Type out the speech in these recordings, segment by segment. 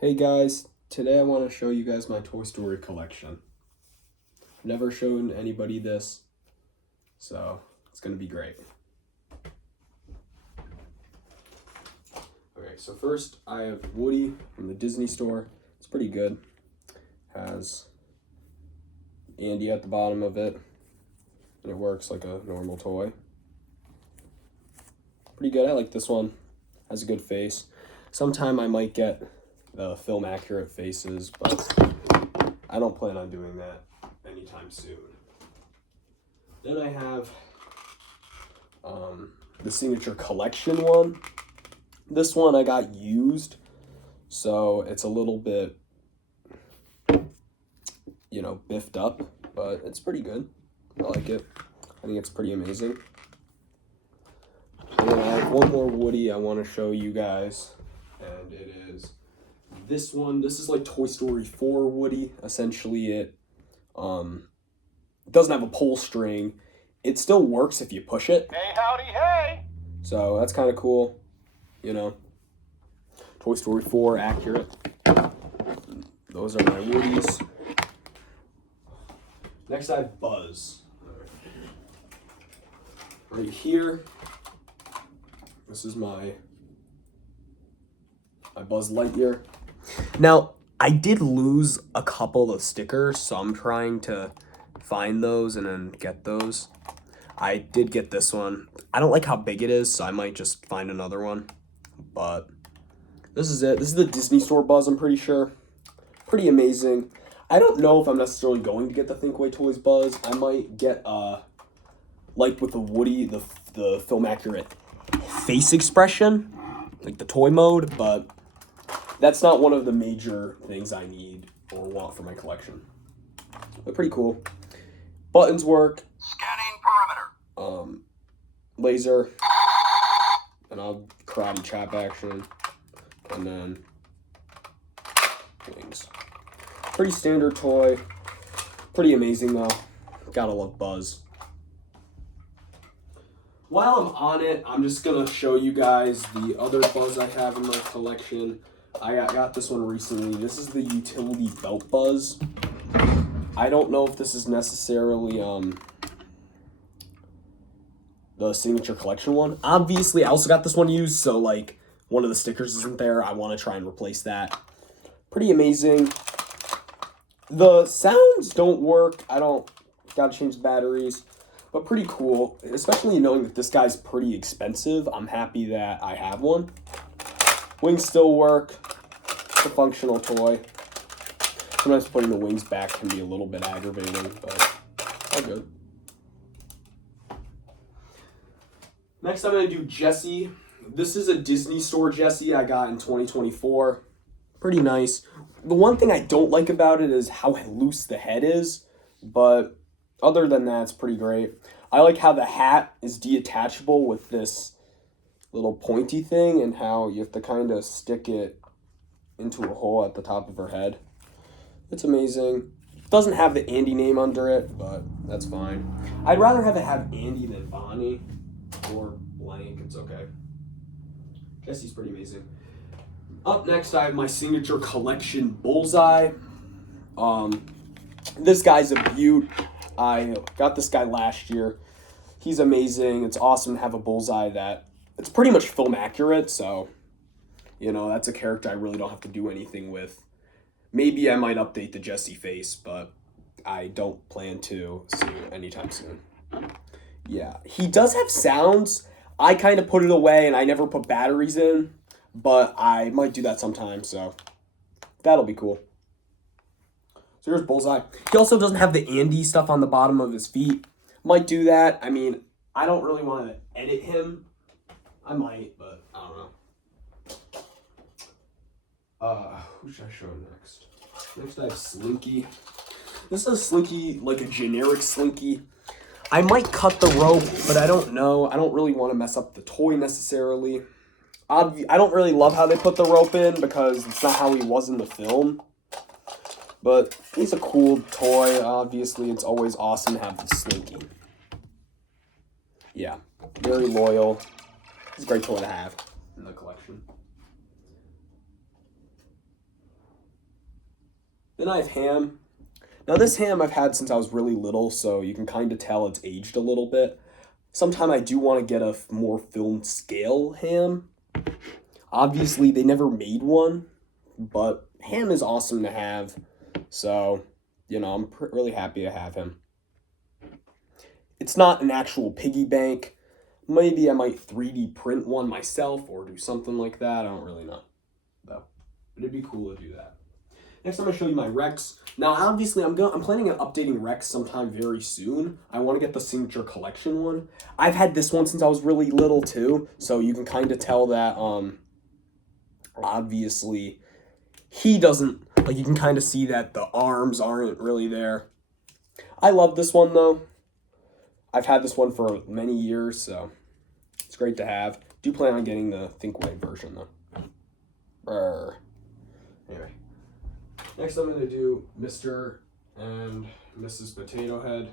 Hey guys, today I want to show you guys my Toy Story collection. Never shown anybody this, so it's going to be great. Okay, so first I have Woody from the Disney store. It's pretty good. Has Andy at the bottom of it, and it works like a normal toy. Pretty good. I like this one. Has a good face. Sometime I might get the film accurate faces, but I don't plan on doing that anytime soon. Then I have the Signature Collection one. This one I got used, so it's a little bit, biffed up, but it's pretty good. I like it. I think it's pretty amazing. And then I have one more Woody I want to show you guys, and it is this one. This is like Toy Story 4 Woody. Essentially, it doesn't have a pull string. It still works if you push it. Hey, howdy, hey! So that's kind of cool, Toy Story 4 accurate. Those are my Woodies. Next I have Buzz. Right here. This is my Buzz Lightyear. Now, I did lose a couple of stickers, so I'm trying to find those and then get those. I did get this one. I don't like how big it is, so I might just find another one. But this is it. This is the Disney Store Buzz, I'm pretty sure. Pretty amazing. I don't know if I'm necessarily going to get the Thinkway Toys Buzz. I might get, like with the Woody, the film accurate face expression, like the toy mode, but that's not one of the major things I need or want for my collection. But pretty cool. Buttons work. Scanning perimeter. Laser. And I'll karate chop action. And then wings. Pretty standard toy. Pretty amazing though. Gotta love Buzz. While I'm on it, I'm just gonna show you guys the other Buzz I have in my collection. I got this one recently. This is the Utility Belt Buzz. I don't know if this is necessarily the Signature Collection one. Obviously, I also got this one used, so like one of the stickers isn't there. I want to try and replace that. Pretty amazing. The sounds don't work. Gotta change the batteries. But pretty cool, especially knowing that this guy's pretty expensive. I'm happy that I have one. Wings still work. It's a functional toy. Sometimes putting the wings back can be a little bit aggravating, but all good. Next, I'm going to do Jessie. This is a Disney Store Jessie I got in 2024. Pretty nice. The one thing I don't like about it is how loose the head is, but other than that, it's pretty great. I like how the hat is detachable with this little pointy thing and how you have to kind of stick it into a hole at the top of her head. It's amazing. It doesn't have the Andy name under it, but that's fine. I'd rather have it have Andy than Bonnie or blank. It's okay. Jessie's pretty amazing. Up next, I have my Signature Collection Bullseye. This guy's a beaut. I got this guy last year. He's amazing. It's awesome to have a Bullseye that it's pretty much film accurate, so that's a character I really don't have to do anything with. Maybe I might update the Jessie face, but I don't plan to see it anytime soon. Yeah, he does have sounds. I kind of put it away and I never put batteries in, but I might do that sometime, so that'll be cool. So here's Bullseye. He also doesn't have the Andy stuff on the bottom of his feet. Might do that. I mean, I don't really want to edit him. I might, but I don't know. Who should I show next? Next I have Slinky. This is a Slinky, like a generic Slinky. I might cut the rope, but I don't know. I don't really want to mess up the toy necessarily. I don't really love how they put the rope in because it's not how he was in the film. But he's a cool toy. Obviously, it's always awesome to have the Slinky. Yeah, very loyal. It's a great toy to have in the collection. Then I have Ham. Now this Ham I've had since I was really little, so you can kind of tell it's aged a little bit. Sometime I do want to get a more film scale Ham. Obviously, they never made one, but Ham is awesome to have. So, you know, I'm really happy to have him. It's not an actual piggy bank. Maybe I might 3D print one myself or do something like that. I don't really know, though. But it'd be cool to do that. Next, I'm going to show you my Rex. Now, obviously, I'm planning on updating Rex sometime very soon. I want to get the Signature Collection one. I've had this one since I was really little, too. So you can kind of tell that, obviously, he doesn't, like, you can kind of see that the arms aren't really there. I love this one, though. I've had this one for many years, so it's great to have. Do plan on getting the Thinkway version, though. Brr. Anyway. Next, I'm going to do Mr. and Mrs. Potato Head.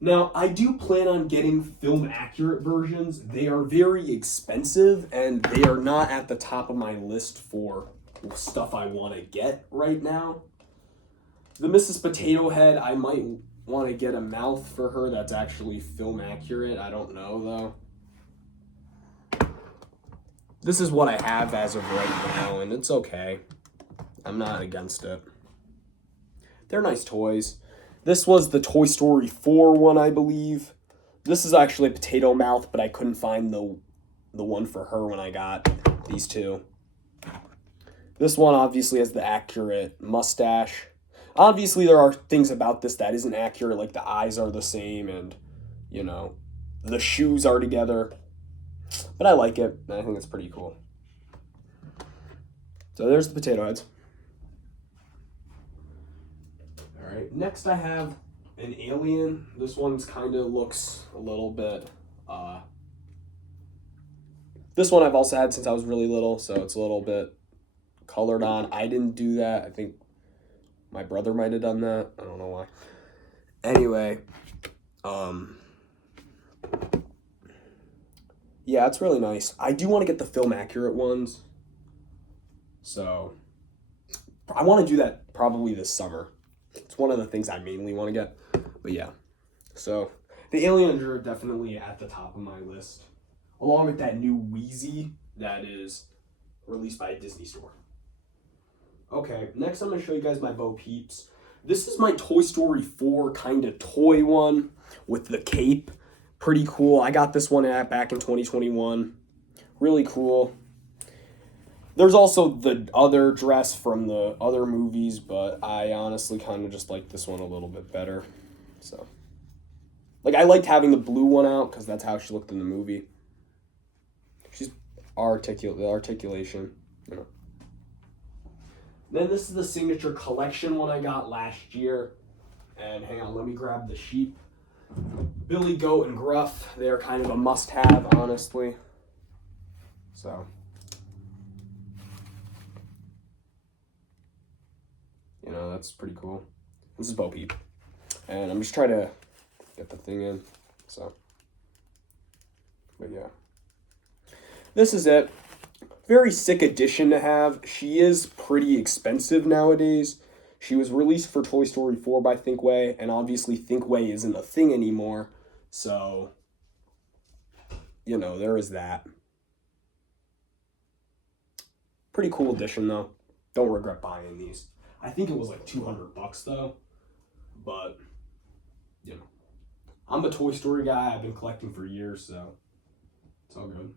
Now, I do plan on getting film-accurate versions. They are very expensive, and they are not at the top of my list for stuff I want to get right now. The Mrs. Potato Head, I might want to get a mouth for her that's actually film-accurate. I don't know, though. This is what I have as of right now, and it's okay. I'm not against it. They're nice toys. This was the Toy Story 4 one, I believe. This is actually a potato mouth, but I couldn't find the one for her when I got these two. This one obviously has the accurate mustache. Obviously, there are things about this that isn't accurate, like the eyes are the same and, you know, the shoes are together. But I like it, and I think it's pretty cool. So there's the potato heads. Alright, next I have an alien. This one's kind of looks a little bit, this one I've also had since I was really little, so it's a little bit colored on. I didn't do that. I think my brother might have done that. I don't know why. Anyway, yeah, it's really nice. I do want to get the film accurate ones. So, I want to do that probably this summer. It's one of the things I mainly want to get. But yeah. So, the aliens are definitely at the top of my list. Along with that new Wheezy that is released by a Disney store. Okay, next I'm going to show you guys my Bo Peeps. This is my Toy Story 4 kind of toy one with the cape. Pretty cool. I got this one back in 2021. Really cool. There's also the other dress from the other movies, but I honestly kind of just like this one a little bit better. So, like, I liked having the blue one out because that's how she looked in the movie. She's the articulation, you know. Then this is the Signature Collection one I got last year. And hang on, let me grab the sheep. Billy, Goat, and Gruff. They're kind of a must-have, honestly. So, you know, that's pretty cool. This is Bo Peep. And I'm just trying to get the thing in. So, but yeah. This is it. Very sick addition to have. She is pretty expensive nowadays. She was released for Toy Story 4 by Thinkway, and obviously Thinkway isn't a thing anymore. So, you know, there is that. Pretty cool addition, though. Don't regret buying these. I think it was like $200 though. But, you know, I'm a Toy Story guy. I've been collecting for years, so it's all good.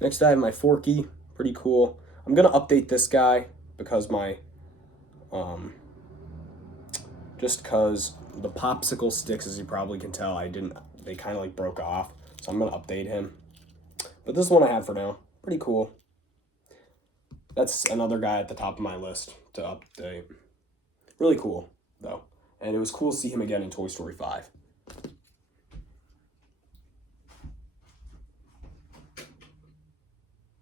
Next I have my Forky, pretty cool. I'm gonna update this guy because my, just cause the popsicle sticks, as you probably can tell, they kind of like broke off. So I'm gonna update him. But this is one I have for now, pretty cool. That's another guy at the top of my list to update. Really cool, though. And it was cool to see him again in Toy Story 5.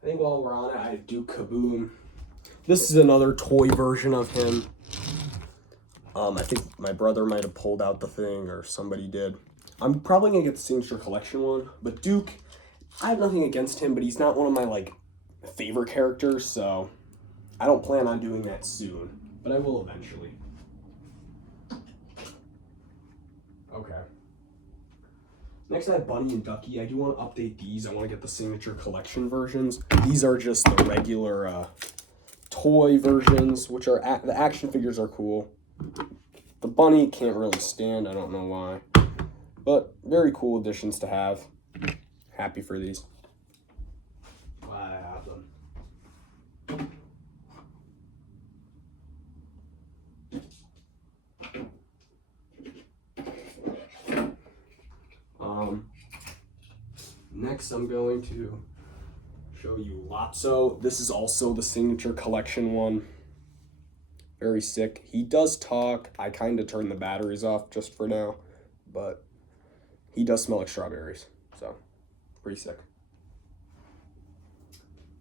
I think while we're on it, I do Kaboom. This is another toy version of him. I think my brother might have pulled out the thing or somebody did. I'm probably going to get the Signature Collection one. But Duke, I have nothing against him, but he's not one of my, like, favorite characters, so I don't plan on doing that soon. But I will eventually. Okay. Next I have Bunny and Ducky. I do want to update these. I want to get the Signature Collection versions. These are just the regular toy versions, which are the action figures are cool. The Bunny can't really stand. I don't know why. But very cool additions to have. Happy for these. I have them. Next, I'm going to show you Lotso. This is also the Signature Collection one. Very sick. He does talk. I kind of turned the batteries off just for now, but he does smell like strawberries, so pretty sick.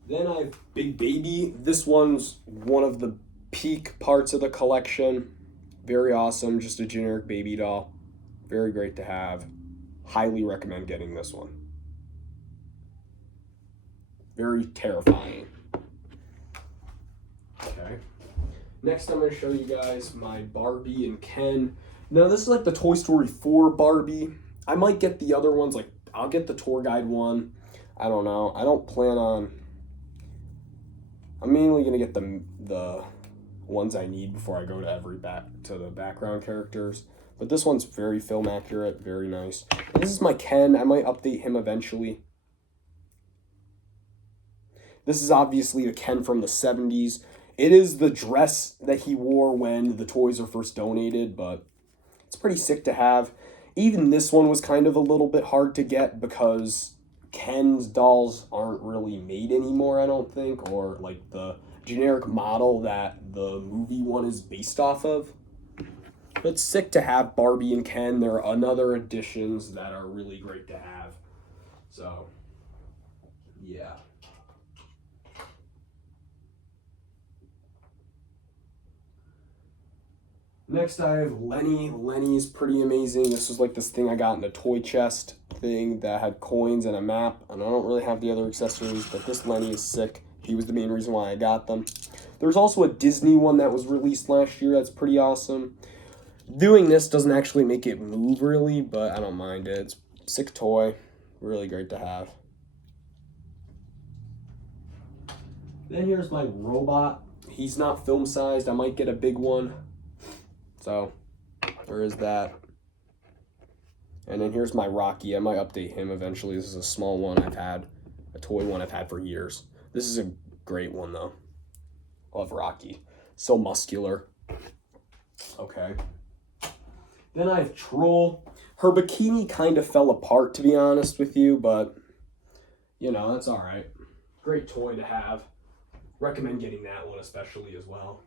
Then I have Big Baby. This one's one of the peak parts of the collection. Very awesome. Just a generic baby doll. Very great to have. Highly recommend getting this one. Very terrifying. Okay. Next, I'm going to show you guys my Barbie and Ken. Now, this is like the Toy Story 4 Barbie. I might get the other ones. Like, I'll get the tour guide one. I don't know. I don't plan on... I'm mainly going to get the ones I need before I go to the background characters. But this one's very film accurate. Very nice. And this is my Ken. I might update him eventually. This is obviously the Ken from the 70s. It is the dress that he wore when the toys were first donated, but it's pretty sick to have. Even this one was kind of a little bit hard to get because Ken's dolls aren't really made anymore, I don't think, or like the generic model that the movie one is based off of. But it's sick to have Barbie and Ken. There are another additions that are really great to have. So, yeah. Next, I have Lenny. Lenny's pretty amazing. This was like this thing I got in a toy chest thing that had coins and a map. And I don't really have the other accessories, but this Lenny is sick. He was the main reason why I got them. There's also a Disney one that was released last year that's pretty awesome. Doing this doesn't actually make it move really, but I don't mind it. It's a sick toy. Really great to have. Then here's my robot. He's not film sized. I might get a big one. So, there is that. And then here's my Rocky. I might update him eventually. This is a small one I've had. A toy one I've had for years. This is a great one, though. Love Rocky. So muscular. Okay. Then I have Troll. Her bikini kind of fell apart, to be honest with you, but, you know, that's all right. Great toy to have. Recommend getting that one especially as well.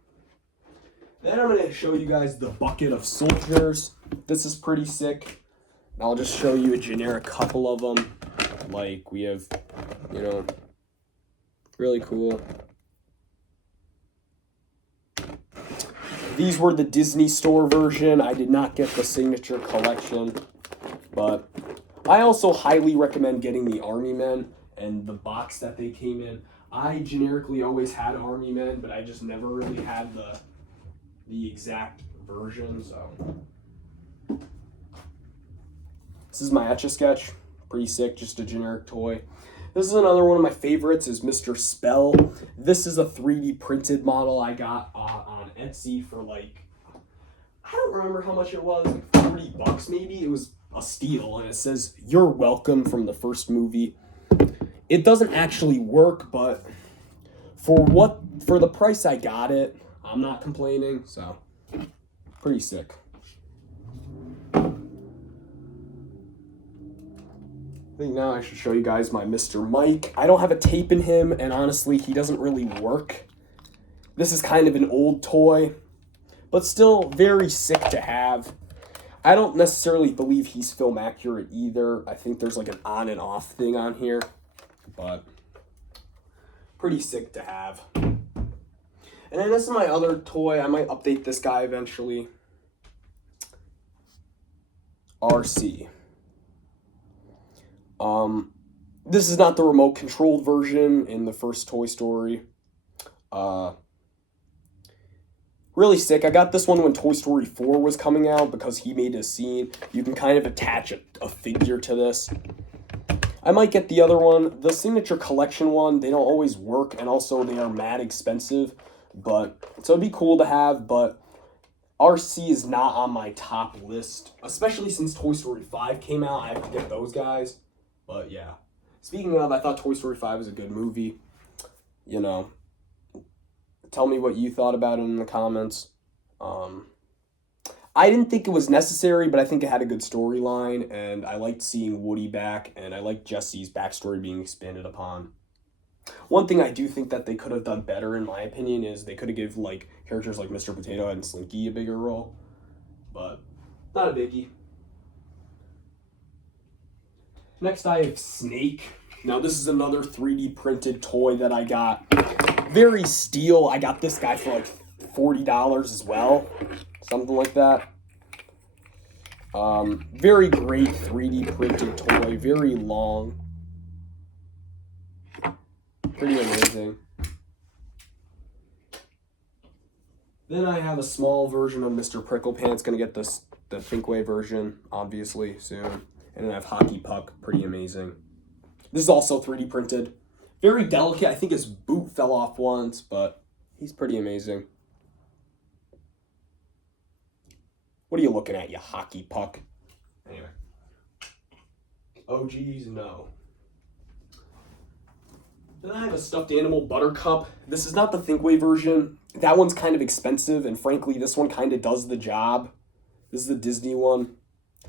Then I'm going to show you guys the bucket of soldiers. This is pretty sick. I'll just show you a generic couple of them. Like, we have, you know, really cool. These were the Disney Store version. I did not get the Signature Collection. But I also highly recommend getting the Army Men and the box that they came in. I generically always had Army Men, but I just never really had the exact version, so. This is my Etch-a-Sketch. Pretty sick, just a generic toy. This is another one of my favorites, is Mr. Spell. This is a 3D printed model I got on Etsy for like, I don't remember how much it was, like $40 maybe. It was a steal, and it says, "You're welcome" from the first movie. It doesn't actually work, but for the price I got it, I'm not complaining, so pretty sick. I think now I should show you guys my Mr. Mike. I don't have a tape in him, and honestly, he doesn't really work. This is kind of an old toy, but still very sick to have. I don't necessarily believe he's film accurate either. I think there's like an on and off thing on here, but pretty sick to have. And then this is my other toy. I might update this guy eventually. RC. This is not the remote controlled version in the first Toy Story. Really sick. I got this one when Toy Story 4 was coming out because he made a scene. You can kind of attach a figure to this. I might get the other one. The Signature Collection one, they don't always work, and also they are mad expensive. But so it'd be cool to have, but RC is not on my top list, especially since Toy Story 5 came out. I have to get those guys. But yeah. Speaking of, I thought Toy Story 5 was a good movie. You know, tell me what you thought about it in the comments. I didn't think it was necessary, but I think it had a good storyline, and I liked seeing Woody back, and I liked Jesse's backstory being expanded upon. One thing I do think that they could have done better, in my opinion, is they could have given like characters like Mr. Potato Head and Slinky a bigger role, but not a biggie. Next, I have Snake. Now, this is another 3D printed toy that I got. Very steel. I got this guy for like $40 as well. Something like that. Very great 3D printed toy. Very long. Pretty amazing. Then I have a small version of Mr. Pricklepants. Gonna get the Thinkway version, obviously, soon. And then I have Hockey Puck. Pretty amazing. This is also 3D printed. Very delicate. I think his boot fell off once, but he's pretty amazing. What are you looking at, you Hockey Puck? Anyway. Oh, geez, no. Then I have a stuffed animal, Buttercup. This is not the Thinkway version. That one's kind of expensive, and frankly, this one kind of does the job. This is the Disney one.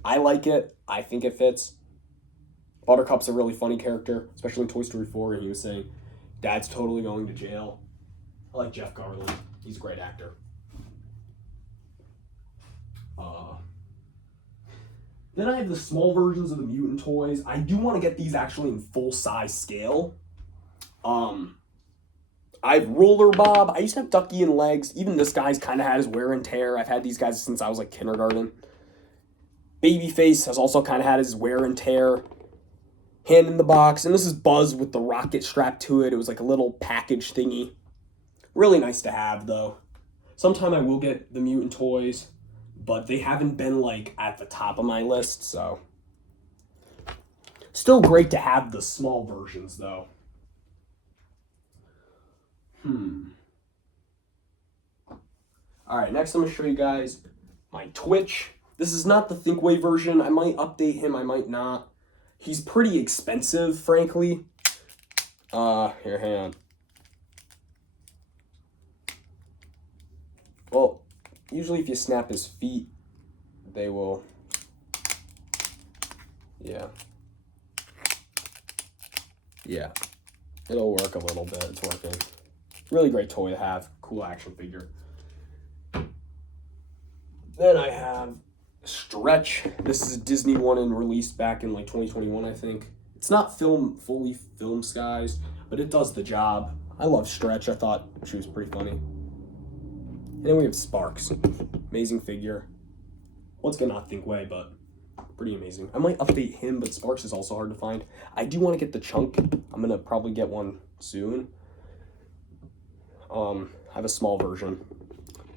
I like it. I think it fits. Buttercup's a really funny character, especially in Toy Story 4, and he was saying, Dad's totally going to jail. I like Jeff Garlin. He's a great actor. Then I have the small versions of the mutant toys. I do want to get these actually in full-size scale. I have Roller Bob. I used to have Ducky and Legs. Even this guy's kind of had his wear and tear. I've had these guys since I was like kindergarten. Babyface has also kind of had his wear and tear. Hand in the box. And this is Buzz with the rocket strapped to it. It was like a little package thingy. Really nice to have, though. Sometime I will get the mutant toys, but they haven't been like at the top of my list, so. Still great to have the small versions, though. Alright, next I'm going to show you guys my Twitch. This is not the Thinkway version. I might update him, I might not. He's pretty expensive, frankly. Here, hang on. Well, usually if you snap his feet, they will, yeah. It'll work a little bit, it's working. Really great toy to have, cool action figure. Then I have Stretch. This is a Disney one and released back in like 2021, I think. It's not fully film sized, but it does the job. I love Stretch. I thought she was pretty funny. And then we have Sparks. Amazing figure. Once again, not Thinkway, but pretty amazing. I might update him, but Sparks is also hard to find. I do want to get the Chunk. I'm going to probably get one soon. I have a small version,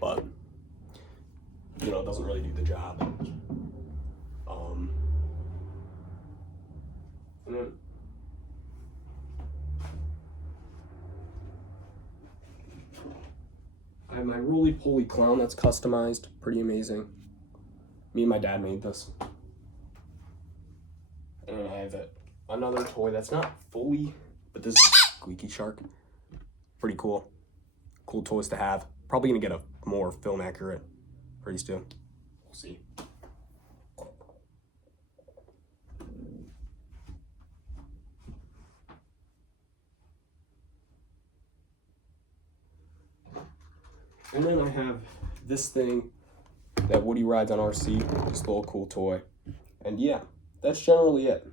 but, you know, it doesn't really do the job. And then I have my Roly Poly Clown that's customized. Pretty amazing. Me and my dad made this. And then I have another toy that's not fully, but this is Squeaky Shark. Pretty cool. Cool toys to have. Probably gonna get a more film accurate pretty soon. We'll see. And then I have this thing that Woody rides on RC, just a little cool toy. And yeah, that's generally it.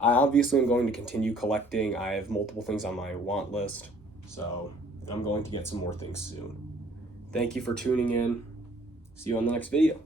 I obviously am going to continue collecting. I have multiple things on my want list, so I'm going to get some more things soon. Thank you for tuning in. See you on the next video.